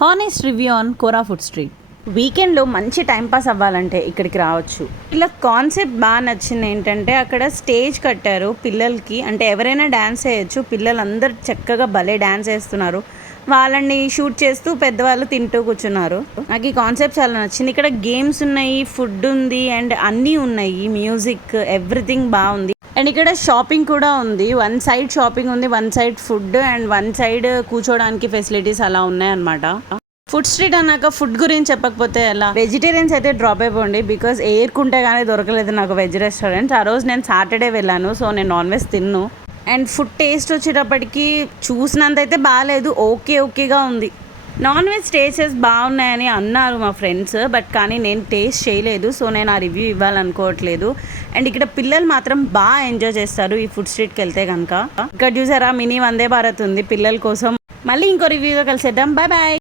Honest review on Kora food street. వీకెండ్లో మంచి timepass అవ్వాలంటే ఇక్కడికి రావచ్చు. ఇలా కాన్సెప్ట్ బాగా నచ్చింది ఏంటంటే అక్కడ స్టేజ్ కట్టారు పిల్లలకి, అంటే ఎవరైనా డ్యాన్స్ చేయొచ్చు. పిల్లలందరూ చక్కగా భలే డ్యాన్స్ వేస్తున్నారు. వాళ్ళని షూట్ చేస్తూ పెద్దవాళ్ళు తింటూ కూర్చున్నారు. నాకు ఈ కాన్సెప్ట్ చాలా నచ్చింది. ఇక్కడ గేమ్స్ ఉన్నాయి, ఫుడ్ ఉంది అండ్ అన్నీ ఉన్నాయి, మ్యూజిక్, ఎవ్రీథింగ్ బాగుంది. అండ్ ఇక్కడ షాపింగ్ కూడా ఉంది. వన్ సైడ్ షాపింగ్ ఉంది, one side food and one side కూర్చోడానికి ఫెసిలిటీస్ అలా ఉన్నాయన్నమాట. ఫుడ్ స్ట్రీట్ అన్నాక ఫుడ్ గురించి చెప్పకపోతే ఎలా? వెజిటేరియన్స్ అయితే డ్రాప్ అయిపోండి, బికాజ్ ఏరుకుంటే కానీ దొరకలేదు నాకు వెజ్ రెస్టారెంట్. ఆ రోజు నేను సాటర్డే వెళ్ళాను, సో నేను నాన్ వెజ్ తిన్ను. అండ్ ఫుడ్ టేస్ట్ వచ్చేటప్పటికి చూసినంత అయితే బాగాలేదు, ఓకేగా ఉంది. నాన్ వెజ్ టేస్టెస్ బాగున్నాయని అన్నారు మా ఫ్రెండ్స్, బట్ కానీ నేను టేస్ట్ చేయలేదు, సో నేను ఆ రివ్యూ ఇవ్వాలనుకోవట్లేదు. అండ్ ఇక్కడ పిల్లలు మాత్రం బాగా ఎంజాయ్ చేస్తారు ఈ ఫుడ్ స్ట్రీట్కి వెళ్తే కనుక. ఇక్కడ చూసారా మినీ వందే భారత్ ఉంది పిల్లల కోసం. మళ్ళీ ఇంకో రివ్యూగా కలిసేద్దాం. Bye bye.